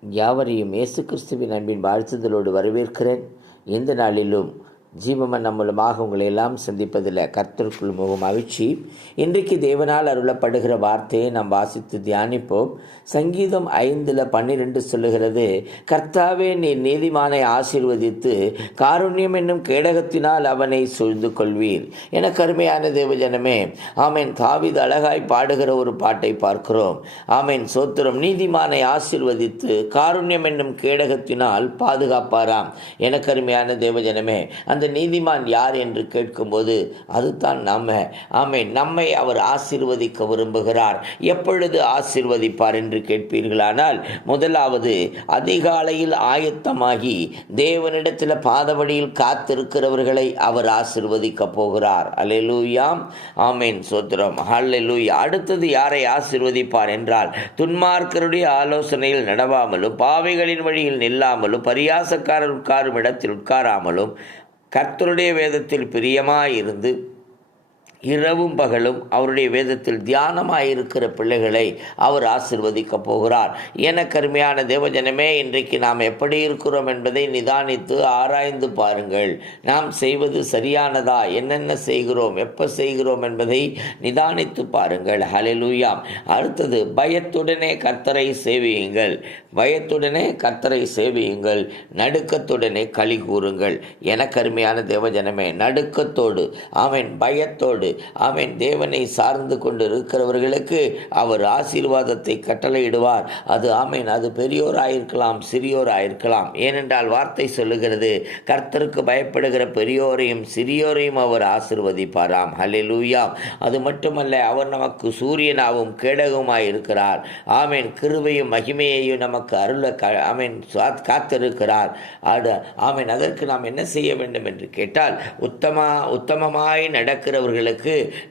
யாவரையும் இயேசு கிறிஸ்துவின் அன்பின் வாழ்த்துதலோடு வரவேற்கிறேன். எந்த நாளிலும் ஜீவமன் மூலமாக உங்களை எல்லாம் சந்திப்பதில் கர்த்தருக்குள் முகம் மகிழ்ச்சி. இன்றைக்கு தேவனால் அருளப்படுகிற வார்த்தையை நாம் வாசித்து தியானிப்போம். சங்கீதம் ஐந்தில் பன்னிரெண்டு சொல்லுகிறது கர்த்தாவே நீ நீதிமானை ஆசீர்வதித்து காருண்யம் என்னும் கேடகத்தினால் அவனை சூழ்ந்து கொள்வீர். என கருமையான தேவஜனமே ஆமேன். தாவிது அழகாய் பாடுகிற ஒரு பாட்டை பார்க்கிறோம். ஆமேன். சோத்திரம் நீதிமானை ஆசீர்வதித்து காருண்யம் என்னும் கேடகத்தினால் பாதுகாப்பாராம். என கருமையான தேவஜனமே அந்த அந்த நீதிமான் யார் என்று கேட்கும்போது அதுதான் நம்ம. ஆமை நம்மை அவர் ஆசீர்வதிக்க விரும்புகிறார். எப்பொழுது ஆசீர்வதிப்பார் என்று கேட்பீர்களானால் முதலாவது அதிகாலையில் ஆயத்தமாகி தேவனிடத்தில் பாதவடியில் காத்திருக்கிறவர்களை அவர் ஆசிர்வதிக்க போகிறார். அலெலூயாம் ஆமேன். சோத்திரம். அல்லெலூயா. அடுத்தது யாரை ஆசிர்வதிப்பார் என்றால் துன்மார்க்கருடைய ஆலோசனையில் நடவாமலும் பாவைகளின் வழியில் நில்லாமலும் பரியாசக்காரர் உட்காரும் இடத்தில் உட்காராமலும் கர்த்தருடைய வேதத்தில் பிரியமாயிருந்து இரவும் பகலும் அவருடைய வேதத்தில் தியானமாயிருக்கிற பிள்ளைகளை அவர் ஆசிர்வதிக்கப் போகிறார். என கருமையான தேவஜனமே இன்றைக்கு நாம் எப்படி இருக்கிறோம் என்பதை நிதானித்து ஆராய்ந்து பாருங்கள். நாம் செய்வது சரியானதா? என்னென்ன செய்கிறோம்? எப்போ செய்கிறோம் என்பதை நிதானித்து பாருங்கள். ஹலெலூயாம் அடுத்தது பயத்துடனே கர்த்தரை சேவியுங்கள். பயத்துடனே கர்த்தரை சேவியுங்கள். நடுக்கத்துடனே களி கூறுங்கள். என கருமையான தேவஜனமே நடுக்கத்தோடு அவன் பயத்தோடு. அவன் தேவனை சார்ந்து கொண்டு இருக்கிறவர்களுக்கு அவர் ஆசீர்வாதத்தை கட்டளையிடுவார். அது ஆமேன் அது பெரியோராயிருக்கலாம் சிறியோராயிருக்கலாம். ஏனென்றால் வார்த்தை சொல்லுகிறது கர்த்தருக்கு பயப்படுகிற பெரியோரையும் சிறியோரையும் அவர் ஆசிர்வதிப்பாராம். ஹலெலூயாம் அது மட்டுமல்ல அவர் நமக்கு சூரியனாகவும் கேடகமாய் இருக்கிறார் ஆமேன் கிருவையும் மகிமையையும் நமக்கு அருள க ஆமேன் காத்திருக்கிறார். ஆடு ஆமேன் அதற்கு நாம் என்ன செய்ய வேண்டும் என்று கேட்டால் உத்தமா உத்தமமாய் நடக்கிறவர்களுக்கு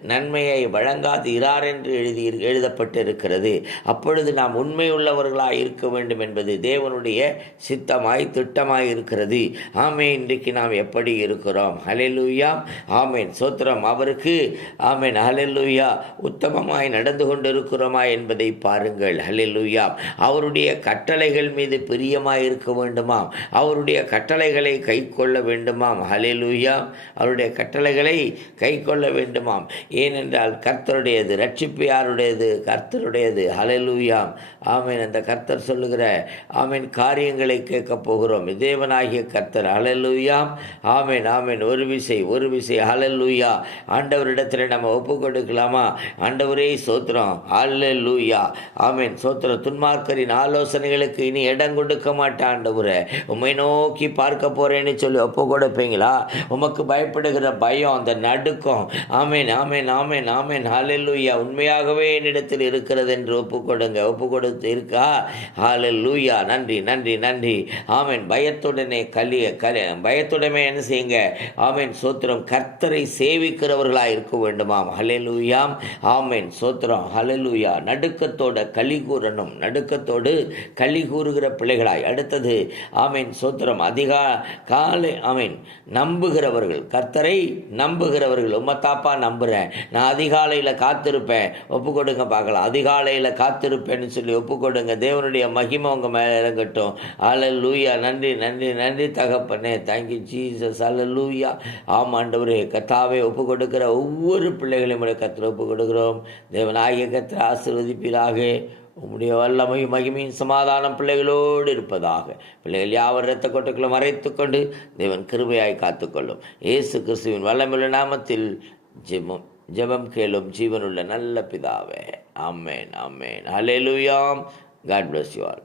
நன்மையை வழங்காதீரார் என்று எழுதி எழுதப்பட்டிருக்கிறது. அப்பொழுது நாம் உண்மையுள்ளவர்களாக இருக்க வேண்டும் என்பது தேவனுடைய சித்தமாய் திட்டமாய் இருக்கிறது. ஆமே இன்றைக்கு நாம் எப்படி இருக்கிறோம்? ஹலெலூயா ஆமேன். சோத்திரம் அவருக்கு ஆமேன். ஹலெலூயா உத்தமமாய் நடந்து கொண்டிருக்கிறோமா என்பதை பாருங்கள். ஹலெலூயா அவருடைய கட்டளைகள் மீது பிரியமாய் இருக்க வேண்டுமாம். அவருடைய கட்டளைகளை கை கொள்ள வேண்டுமாம். ஹலெலுயா அவருடைய கட்டளைகளை கை கொள்ள வேண்டுமாம். ஏனென்றால் கர்த்தருடையது ரட்சிப்பு யாருடையது கர்த்தருடையது. ஹலலூயாம் ஆமீன். அந்த கர்த்தர் சொல்லுகிற ஆமீன் காரியங்களை கேட்கப் போகிறோம். தேவனாகிய கர்த்தர். ஹலலூயாம் ஆமீன் ஆமீன். ஒரு விசை ஒரு விசை. ஹலலூயா ஆண்டவரிடத்தில் நம்ம ஒப்பு கொடுக்கலாமா? ஆண்டவரே சோத்திரம் ஹலலூயா ஆமீன். சோத்திரம் துன்மார்க்கரின் ஆலோசனைகளுக்கு இனி இடம் கொடுக்க மாட்டேன் ஆண்டவரே. உண்மை நோக்கி பார்க்க போகிறேன்னு சொல்லி ஒப்பு கொடுப்பீங்களா? உமக்கு பயப்படுகிற பயம் அந்த நடுக்கம் ஆமேன் ஆமேன் ஆமேன் ஆமேன். ஹாலெல்லூயா உண்மையாகவே என்னிடத்தில் இருக்கிறது என்று ஒப்பு கொடுங்க ஒப்பு கொடுத்து இருக்கா ஹாலெல்லூயா நன்றி நன்றி நன்றி. ஆமேன். பயத்துடனே கலிய கலி பயத்துடனே என்ன செய்யுங்க? ஆமேன். சோத்திரம் கர்த்தரை சேவிக்கிறவர்களாக இருக்க வேண்டுமாம். ஹலெலூயாம் ஆமேன். சோத்திரம் ஹலெலூயா நடுக்கத்தோட களி கூறணும். நடுக்கத்தோடு களி கூறுகிற பிள்ளைகளாய். அடுத்தது ஆமேன். சோத்திரம் அதிகா காலை ஆமேன். நம்புகிறவர்கள். கர்த்தரை நம்புகிறவர்கள். நான் நம்புகிறேன் நான் அதிகாலையில் காத்திருப்பேன். ஒப்பு கொடுங்க பார்க்கலாம். அதிகாலையில் காத்திருப்பேன்னு சொல்லி ஒப்பு கொடுங்க. தேவனுடைய மகிமை உங்கள் மேலே இறங்கட்டும். அல லூயா நன்றி நன்றி நன்றி. தகப்பனே தேங்க்யூ ஜீசஸ் அல லூயா ஆமாண்டவரே கத்தாவே ஒப்பு கொடுக்கிற ஒவ்வொரு பிள்ளைகளையும் கத்திர ஒப்பு கொடுக்குறோம். தேவனாகிய கத்திர ஆசீர்வதிப்பீராக. உம்முடைய வல்லமை மகிமையின் சமாதானம் பிள்ளைகளோடு இருப்பதாக. பிள்ளைகள் யாவர் இரத்த கொட்டுக்களை மறைத்து கொண்டு தேவன் கிருபையாய் காத்துக்கொள்ளும். இயேசு கிறிஸ்துவின் வல்லமில்ல நாமத்தில் ஜெபம் ஜெபம் கேளும் ஜீவனுள்ள நல்ல பிதாவே. ஆமேன் ஆமேன். ஹலே லூயாம் காட் பிளஸ் யூ ஆல்